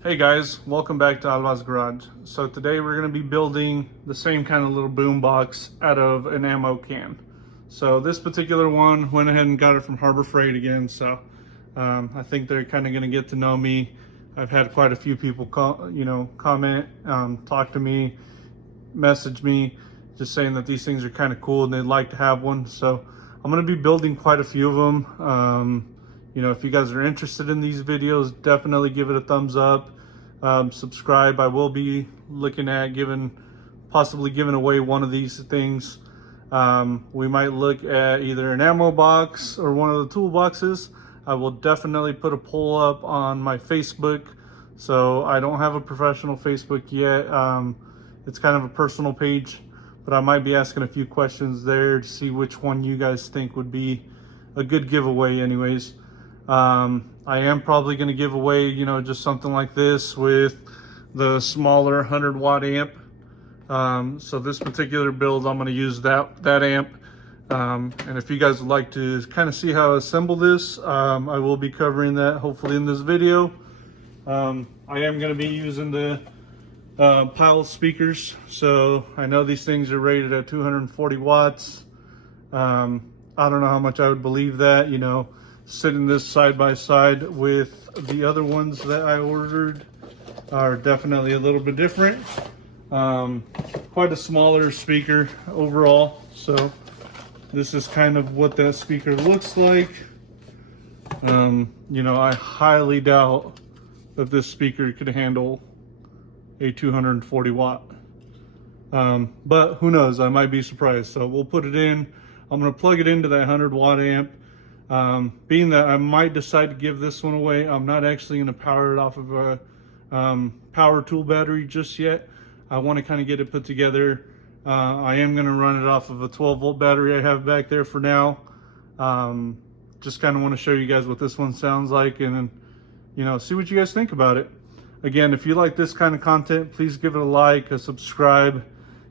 Hey guys, welcome back to ALVA'S garage. So today we're going to be building the same kind of little boom box out of an ammo can. So this particular one, went ahead and got it from Harbor Freight again. So I think they're kind of going to get to know me. I've had quite a few people comment, talk to me, message me, just saying that these things are kind of cool and they'd like to have one. So I'm going to be building quite a few of them. If you guys are interested in these videos, definitely give it a thumbs up. Subscribe. I will be looking at possibly giving away one of these things. We might look at either an ammo box or one of the toolboxes. I will definitely put a poll up on my Facebook. So I don't have a professional Facebook yet. It's kind of a personal page, but I might be asking a few questions there to see which one you guys think would be a good giveaway anyways. I am probably going to give away, just something like this with the smaller 100 watt amp. So this particular build, I'm going to use that amp. And if you guys would like to kind of see how I assemble this, I will be covering that hopefully in this video. I am going to be using the pile speakers. So I know these things are rated at 240 watts. I don't know how much I would believe that, sitting this side by side with the other ones that I ordered are definitely a little bit different. Quite a smaller speaker overall. So this is kind of what that speaker looks like. I highly doubt that this speaker could handle a 240 watt. But who knows, I might be surprised. So we'll put it in. I'm going to plug it into that 100 watt amp. Being that I might decide to give this one away, I'm not actually going to power it off of a power tool battery just yet. I want to kind of get it put together. I am going to run it off of a 12 volt battery I have back there for now. Just kind of want to show you guys what this one sounds like and see what you guys think about it. Again, if you like this kind of content, please give it a like, a subscribe,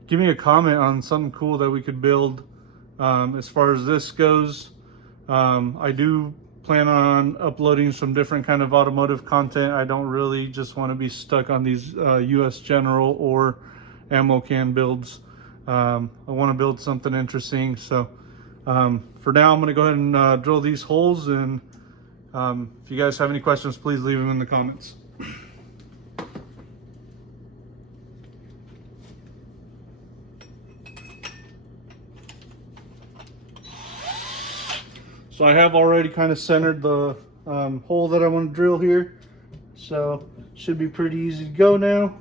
give me a comment on something cool that we could build. As far as this goes, I do plan on uploading some different kind of automotive content. I don't really just want to be stuck on these US General or ammo can builds. I want to build something interesting. So for now, I'm going to go ahead and drill these holes. And if you guys have any questions, please leave them in the comments. So I have already kind of centered the hole that I want to drill here. So should be pretty easy to go now.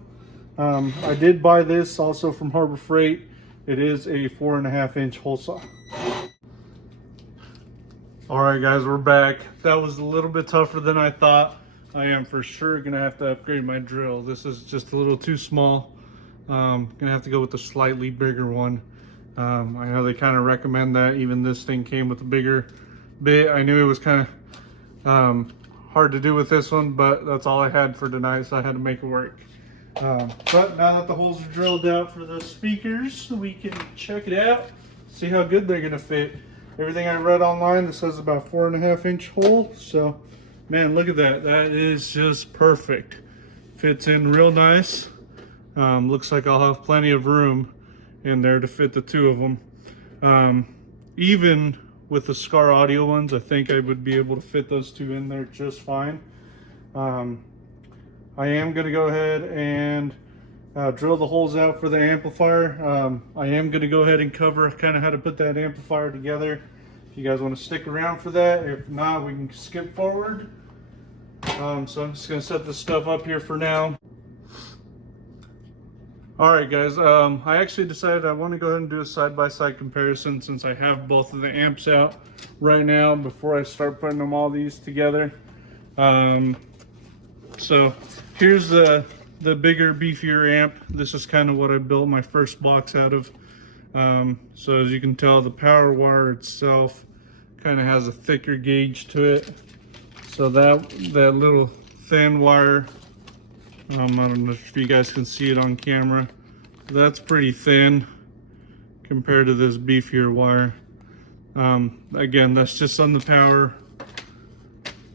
I did buy this also from Harbor Freight. It is a 4.5 inch hole saw. All right guys, we're back. That was a little bit tougher than I thought. I am for sure gonna have to upgrade my drill. This is just a little too small. Gonna have to go with a slightly bigger one. I know they kind of recommend that. Even this thing came with a bigger bit. I knew it was kind of hard to do with this one, but that's all I had for tonight, so I had to make it work. But now that the holes are drilled out for the speakers, we can check it out, see how good they're gonna fit. Everything I read online, this says about 4.5 inch hole. So man, look at that. That is just perfect. Fits in real nice. Looks like I'll have plenty of room in there to fit the two of them. Even with the Scar Audio ones, I think I would be able to fit those two in there just fine. I am going to go ahead and drill the holes out for the amplifier. I am going to go ahead and cover kind of how to put that amplifier together. If you guys want to stick around for that. If not, we can skip forward. So I'm just going to set this stuff up here for now. Alright guys, I actually decided I want to go ahead and do a side-by-side comparison since I have both of the amps out right now before I start putting them all these together. So here's the bigger, beefier amp. This is kind of what I built my first box out of. So as you can tell, the power wire itself kind of has a thicker gauge to it. So that little thin wire, I don't know if you guys can see it on camera. That's pretty thin compared to this beefier wire. Again, that's just on the power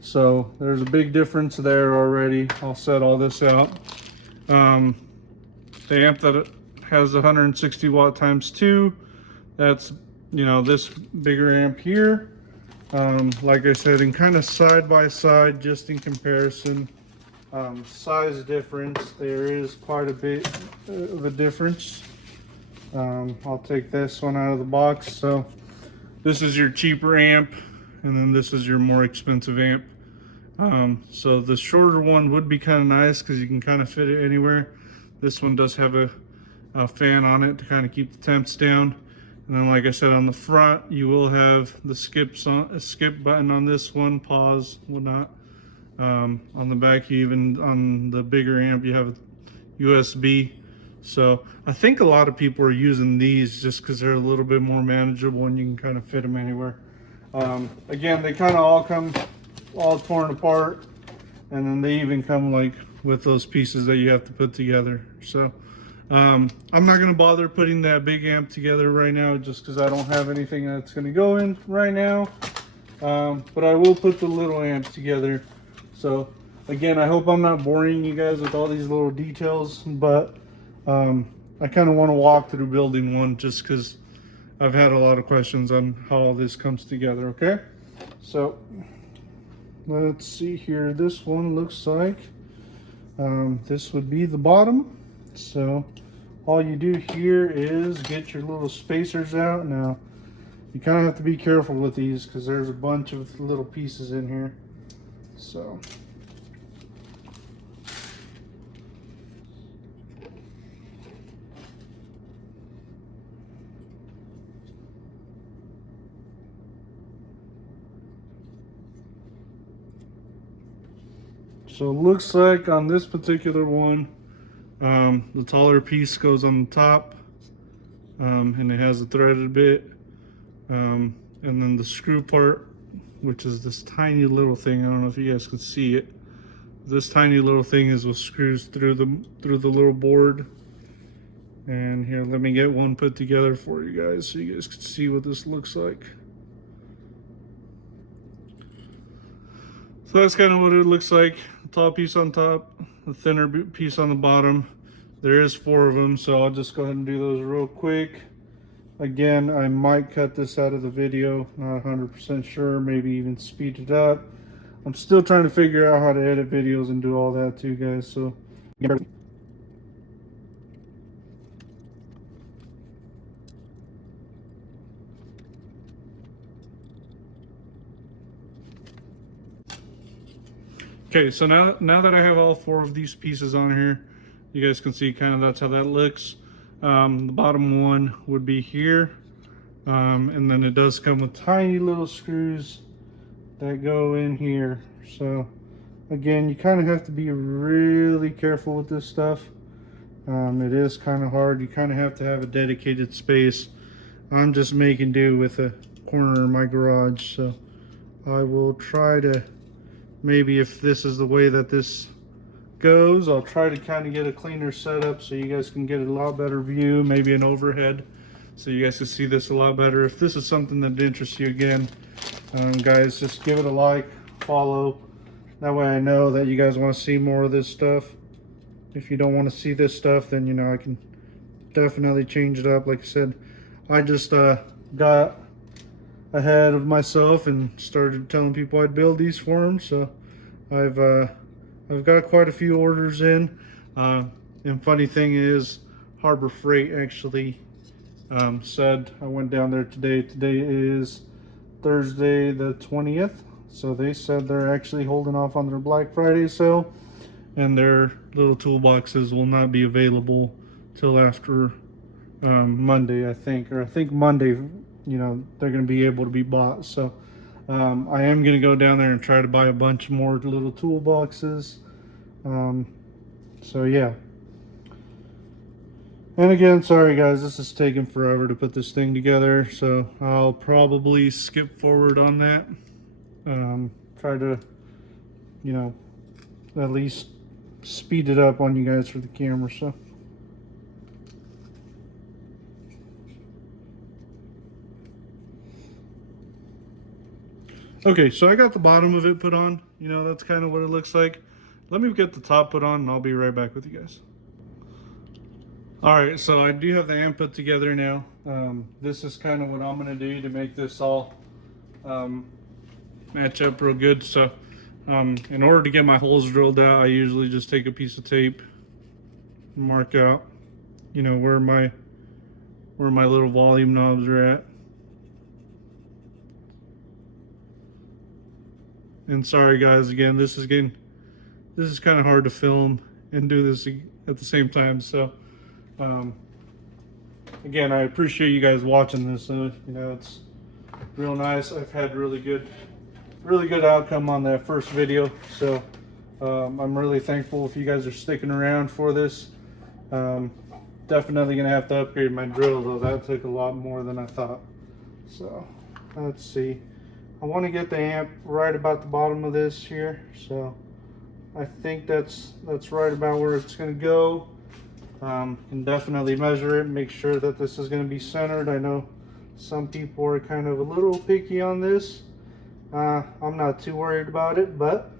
So there's a big difference there already. I'll set all this out. The amp that has 160 watt times 2, that's, you know, this bigger amp here. Like I said, in kind of side by side, just in comparison, size difference, there is quite a bit of a difference. I'll take this one out of the box. So this is your cheaper amp, and then this is your more expensive amp. So the shorter one would be kind of nice because you can kind of fit it anywhere. This one does have a fan on it to kind of keep the temps down. And then, like I said, on the front, you will have the skip button on this one, pause, whatnot. On the back, even on the bigger amp, you have USB. So I think a lot of people are using these just because they're a little bit more manageable and you can kind of fit them anywhere. Again, they kind of all come all torn apart, and then they even come like with those pieces that you have to put together. So I'm not going to bother putting that big amp together right now just because I don't have anything that's going to go in right now. But I will put the little amps together. So again, I hope I'm not boring you guys with all these little details, but I kind of want to walk through building one just because I've had a lot of questions on how all this comes together. Okay, so let's see here. This one looks like this would be the bottom. So all you do here is get your little spacers out. Now you kind of have to be careful with these because there's a bunch of little pieces in here. So it looks like on this particular one, the taller piece goes on the top, and it has a threaded bit, and then the screw part, which is this tiny little thing. I don't know if you guys can see it. This tiny little thing is what screws through the little board. And here, let me get one put together for you guys so you guys can see what this looks like. So that's kind of what it looks like. The tall piece on top, the thinner piece on the bottom. There is 4 of them, so I'll just go ahead and do those real quick. Again, I might cut this out of the video, not 100% sure, maybe even speed it up. I'm still trying to figure out how to edit videos and do all that too, guys, so okay, so now that I have all 4 of these pieces on here, you guys can see kind of that's how that looks. The bottom one would be here, and then it does come with tiny little screws that go in here. So again, you kind of have to be really careful with this stuff. It is kind of hard. You kind of have to have a dedicated space. I'm just making do with a corner of my garage, so I will try to, maybe if this is the way that this goes, I'll try to kind of get a cleaner setup so you guys can get a lot better view, maybe an overhead, so you guys can see this a lot better. If this is something that interests you, again, guys, just give it a like, follow. That way I know that you guys want to see more of this stuff. If you don't want to see this stuff, then, you know, I can definitely change it up. Like I said, I just got ahead of myself and started telling people I'd build these for them. So I've got quite a few orders in. And funny thing is, Harbor Freight actually said, I went down there today. Today is Thursday the 20th. So they said they're actually holding off on their Black Friday sale, and their little toolboxes will not be available till after Monday, I think. Or I think Monday, you know, they're going to be able to be bought. So I am going to go down there and try to buy a bunch more little toolboxes. So yeah. And again, sorry guys, this is taking forever to put this thing together, so I'll probably skip forward on that. Try to, you know, at least speed it up on you guys for the camera. So Okay, so I got the bottom of it put on. You know, that's kind of what it looks like. Let me get the top put on and I'll be right back with you guys. All right, so I do have the amp put together now. This is kind of what I'm gonna do to make this all match up real good. So in order to get my holes drilled out, I usually just take a piece of tape and mark out, you know, where my little volume knobs are at. And sorry guys, again, this is kind of hard to film and do this at the same time. So again, I appreciate you guys watching this. You know, it's real nice. I've had really good outcome on that first video. So I'm really thankful if you guys are sticking around for this. Definitely gonna have to upgrade my drill though. That took a lot more than I thought. So let's see. I want to get the amp right about the bottom of this here. So I think that's right about where it's going to go. Can definitely measure it, make sure that this is going to be centered. I know some people are kind of a little picky on this. I'm not too worried about it, but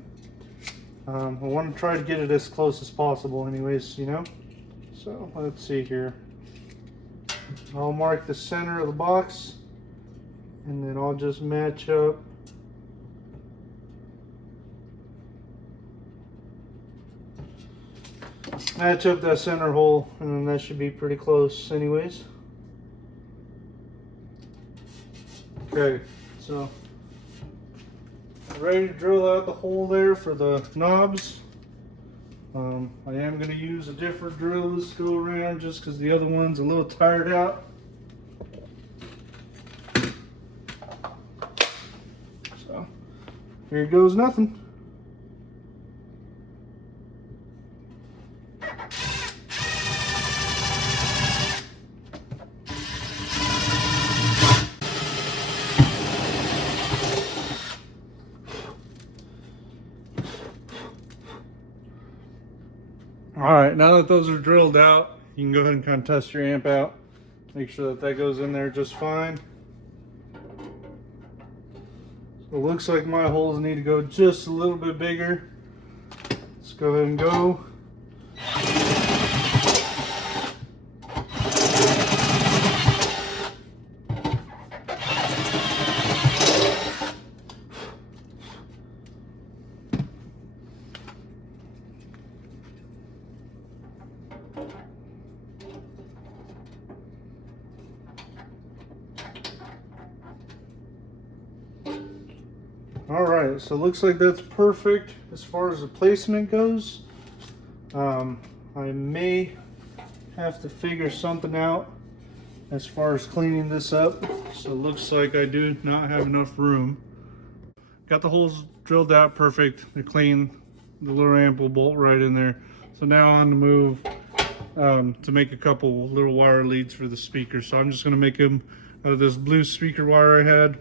I want to try to get it as close as possible anyways, you know. So let's see here. I'll mark the center of the box and then I'll just match up that center hole, and then that should be pretty close anyways. Okay, so ready to drill out the hole there for the knobs. I am going to use a different drill this go around just because the other one's a little tired out. So here goes nothing. All right, now that those are drilled out, you can go ahead and kind of test your amp out. Make sure that that goes in there just fine. So it looks like my holes need to go just a little bit bigger. Let's go ahead and go. All right, so it looks like that's perfect as far as the placement goes. I may have to figure something out as far as cleaning this up. So it looks like I do not have enough room. Got the holes drilled out perfect. They're clean. The little amp will bolt right in there. So now on the move to make a couple little wire leads for the speaker. So I'm just going to make them out of this blue speaker wire I had.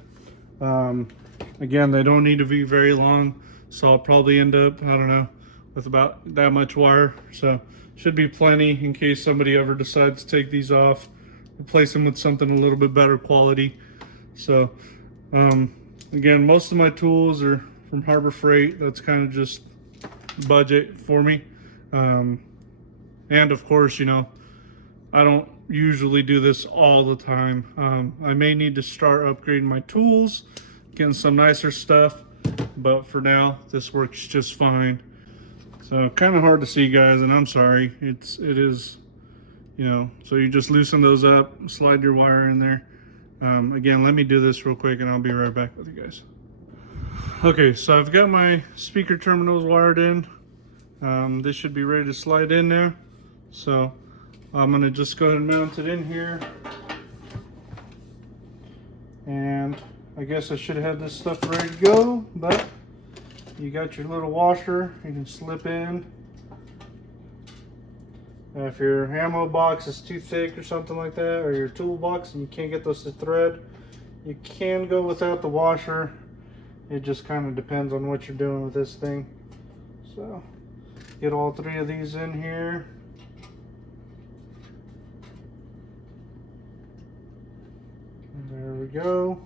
Again, they don't need to be very long, so I'll probably end up, I don't know, with about that much wire. So should be plenty in case somebody ever decides to take these off, replace them with something a little bit better quality. So again, most of my tools are from Harbor Freight. That's kind of just budget for me. And of course, you know, I don't usually do this all the time. I may need to start upgrading my tools, getting some nicer stuff, but for now this works just fine. So kind of hard to see, guys, and I'm sorry. It is, you know, so you just loosen those up, slide your wire in there. Again, let me do this real quick and I'll be right back with you guys. Okay, so I've got my speaker terminals wired in. This should be ready to slide in now. So I'm gonna just go ahead and mount it in here. And I guess I should have this stuff ready to go, but you got your little washer you can slip in. If your ammo box is too thick or something like that, or your toolbox and you can't get those to thread, you can go without the washer. It just kind of depends on what you're doing with this thing. So get all three of these in here. And there we go.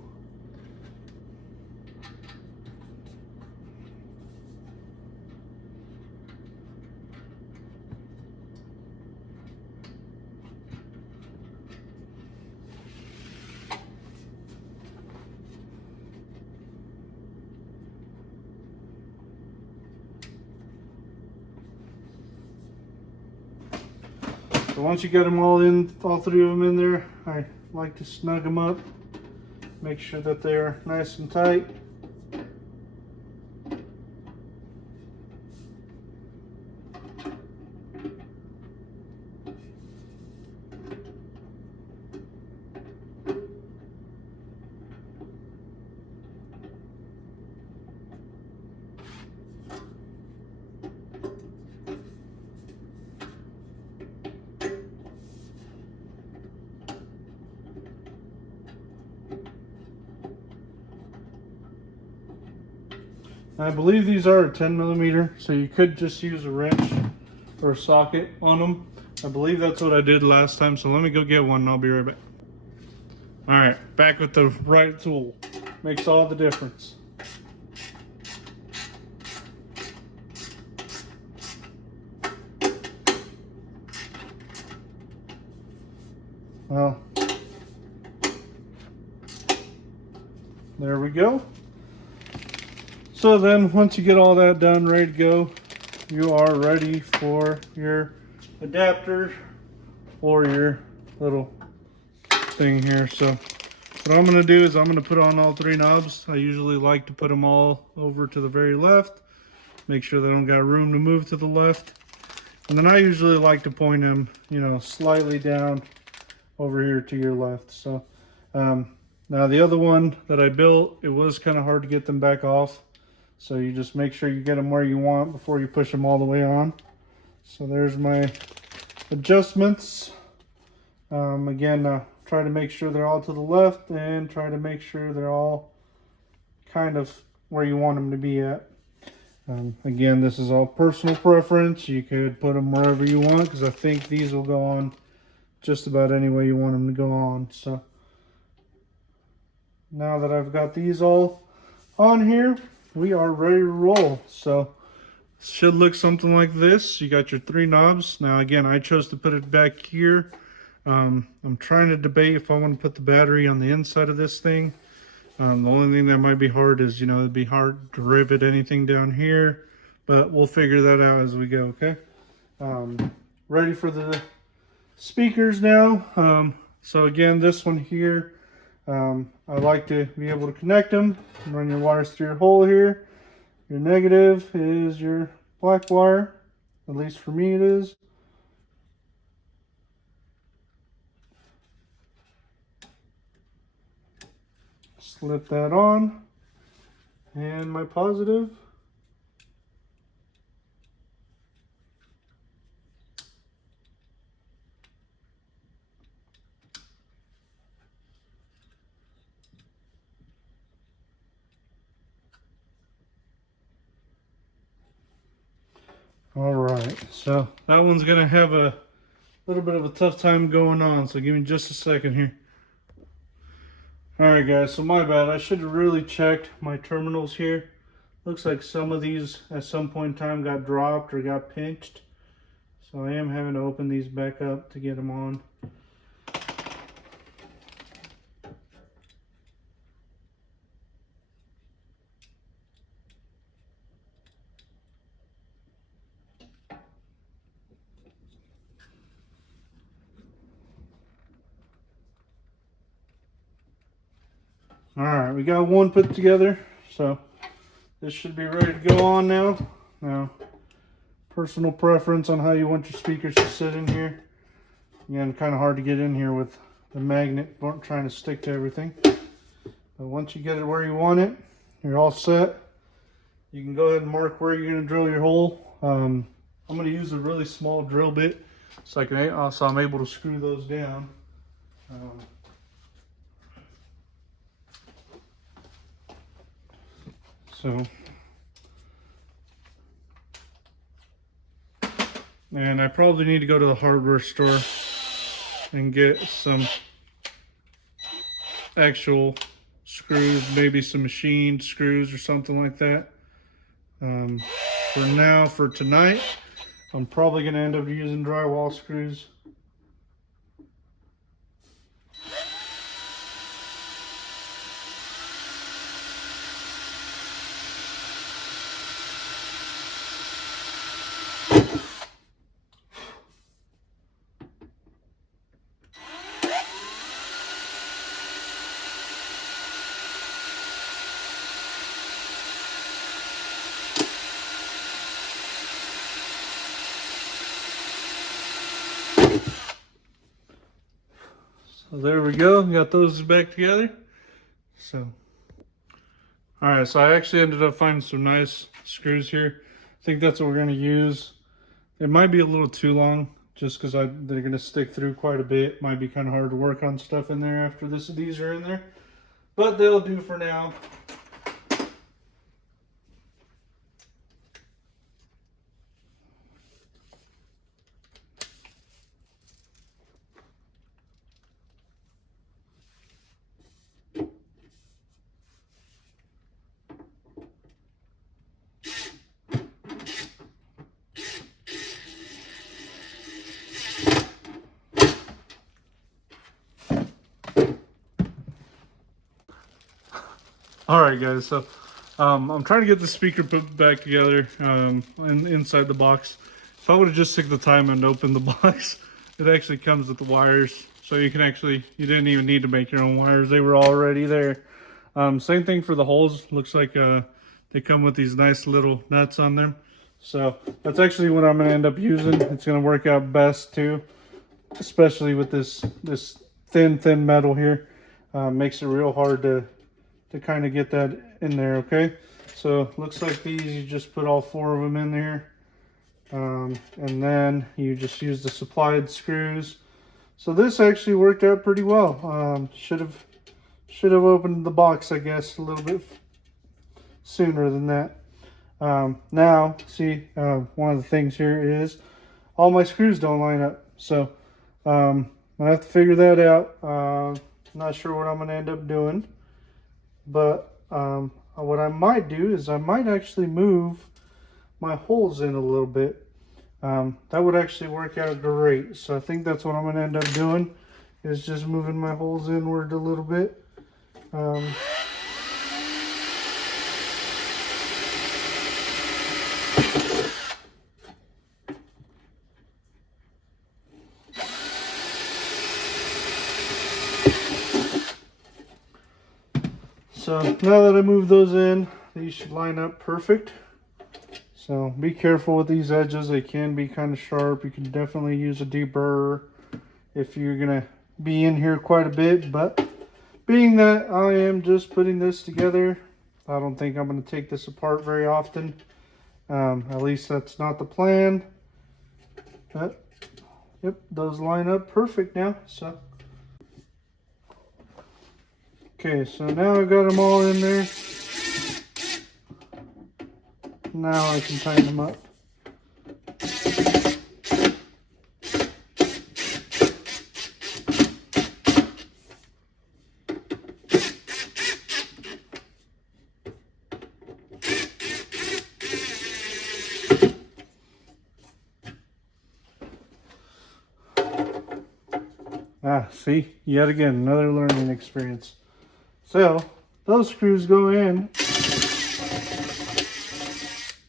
So once you get them all in, all three of them in there, I like to snug them up, make sure that they're nice and tight. I believe these are a 10mm, so you could just use a wrench or a socket on them. I believe that's what I did last time, so let me go get one and I'll be right back. All right, back with the right tool. Makes all the difference. Well, there we go. So then once you get all that done, ready to go, you are ready for your adapter or your little thing here. So what I'm going to do is I'm going to put on all three knobs. I usually like to put them all over to the very left, make sure they don't got room to move to the left. And then I usually like to point them, you know, slightly down over here to your left. So now the other one that I built, it was kind of hard to get them back off. So you just make sure you get them where you want before you push them all the way on. So there's my adjustments. Again, try to make sure they're all to the left and try to make sure they're all kind of where you want them to be at. Again, this is all personal preference. You could put them wherever you want, because I think these will go on just about any way you want them to go on. So now that I've got these all on here, we are ready to roll. So should look something like this. You got your three knobs. Now again, I chose to put it back here. I'm trying to debate if I want to put the battery on the inside of this thing. The only thing that might be hard is, you know, it'd be hard to rivet anything down here, but we'll figure that out as we go. Okay. Ready for the speakers now. So again, this one here, I like to be able to connect them and run your wires through your hole here. Your negative is your black wire, at least for me it is. Slip that on, and my positive. All right, so that one's gonna have a little bit of a tough time going on, so give me just a second here. All right guys, so my bad, I should have really checked my terminals here. Looks like some of these at some point in time got dropped or got pinched, so I am having to open these back up to get them on. All right, we got one put together, so this should be ready to go on now. Now, personal preference on how you want your speakers to sit in here. Again, kind of hard to get in here with the magnet trying to stick to everything. But once you get it where you want it, you're all set. You can go ahead and mark where you're going to drill your hole. I'm going to use a really small drill bit so I'm able to screw those down. And I probably need to go to the hardware store and get some actual screws, maybe some machined screws or something like that. For tonight, I'm probably going to end up using drywall screws. So there we go. Got those back together. So, all right. So I actually ended up finding some nice screws here. I think that's what we're going to use. It might be a little too long just because they're going to stick through quite a bit. Might be kind of hard to work on stuff in there after these are in there. But they'll do for now. All right, guys. So I'm trying to get the speaker put back together inside the box. If I would have just took the time and opened the box, it actually comes with the wires. So you didn't even need to make your own wires. They were already there. Same thing for the holes. Looks like they come with these nice little nuts on them. So that's actually what I'm going to end up using. It's going to work out best too, especially with this thin metal here. Makes it real hard to kind of get that in there. Okay, so looks like these, you just put all 4 of them in there, and then you just use the supplied screws. So this actually worked out pretty well. Should have opened the box, I guess, a little bit sooner than that. Now see, one of the things here is all my screws don't line up, so I'm gonna have to figure that out. Not sure what I'm gonna end up doing. But what I might do is I might actually move my holes in a little bit. That would actually work out great. So I think that's what I'm going to end up doing, is just moving my holes inward a little bit. So now that I moved those in, these should line up perfect. So be careful with these edges. They can be kind of sharp. You can definitely use a deburrer if you're going to be in here quite a bit. But being that I am just putting this together, I don't think I'm going to take this apart very often. At least that's not the plan. But yep, those line up perfect now. So okay, so now I've got them all in there. Now I can tighten them up. See, yet again, another learning experience. So those screws go in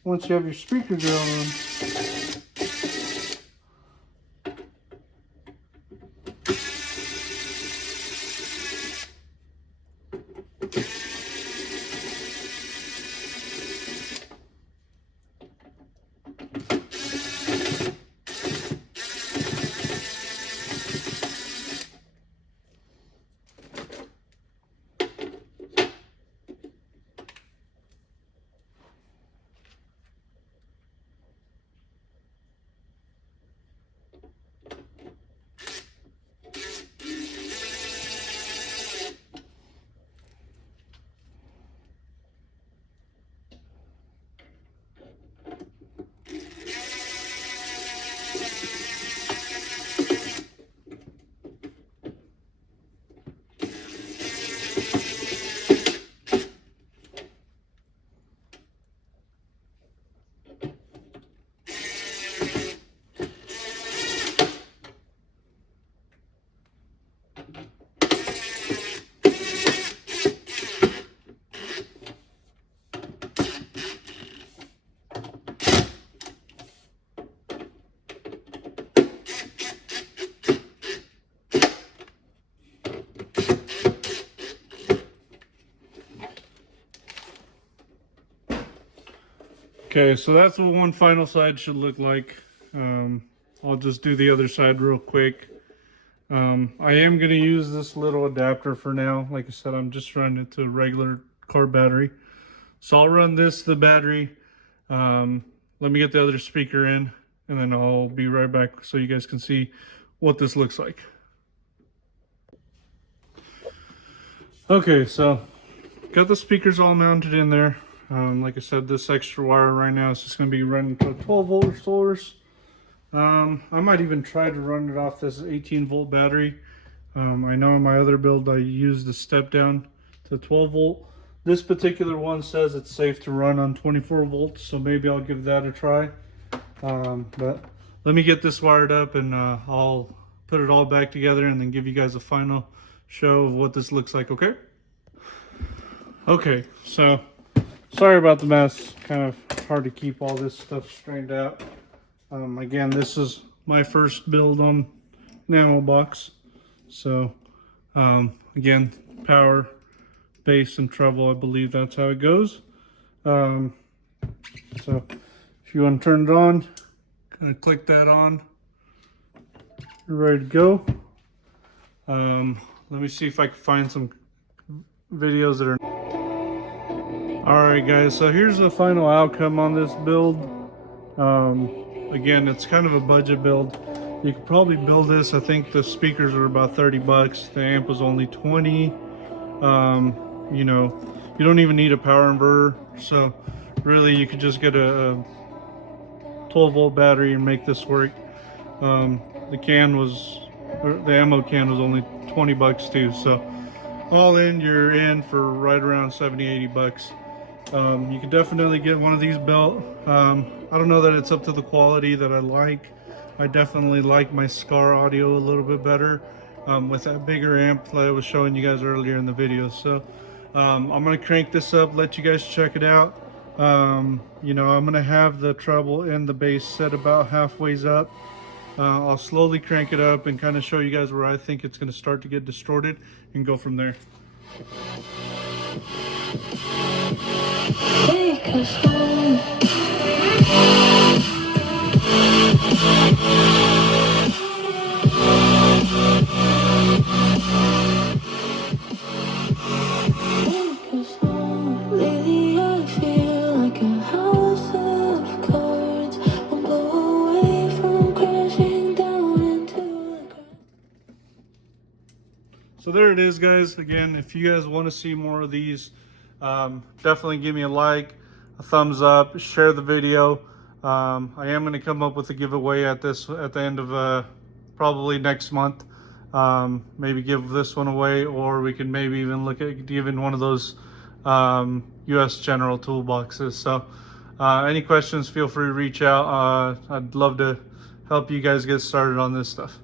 once you have your speaker drill on. Okay, so that's what one final side should look like. I'll just do the other side real quick. I am going to use this little adapter for now. Like I said, I'm just running it to a regular car battery. So I'll run this to the battery. Let me get the other speaker in, and then I'll be right back so you guys can see what this looks like. Okay, so got the speakers all mounted in there. Like I said, this extra wire right now is just going to be running to a 12-volt source. I might even try to run it off this 18-volt battery. I know in my other build I used a step down to 12-volt. This particular one says it's safe to run on 24 volts, so maybe I'll give that a try. But let me get this wired up, and I'll put it all back together and then give you guys a final show of what this looks like, okay? Okay, so sorry about the mess. Kind of hard to keep all this stuff straightened out. Again, this is my first build on an ammo box. So again, power, bass, and treble, I believe that's how it goes. So if you want to turn it on, kind of click that on. You're ready to go. Let me see if I can find some videos that are... Alright guys, so here's the final outcome on this build. Again, it's kind of a budget build. You could probably build this. I think the speakers were about 30 bucks. The amp was only 20. You know, you don't even need a power inverter. So really you could just get a 12-volt battery and make this work. The ammo can was only 20 bucks too. So all in, you're in for right around 70-80 bucks. You can definitely get one of these built. I don't know that it's up to the quality that I like. I definitely like my Scar audio a little bit better with that bigger amp that I was showing you guys earlier in the video. So I'm gonna crank this up, let you guys check it out. You know, I'm gonna have the treble and the bass set about halfway up. I'll slowly crank it up and kind of show you guys where I think it's gonna start to get distorted and go from there. Take us home. So there it is, guys. Again, if you guys want to see more of these, definitely give me a like, a thumbs up, share the video. I am going to come up with a giveaway at the end of probably next month. Maybe give this one away, or we can maybe even look at giving one of those US General toolboxes. So any questions, feel free to reach out. I'd love to help you guys get started on this stuff.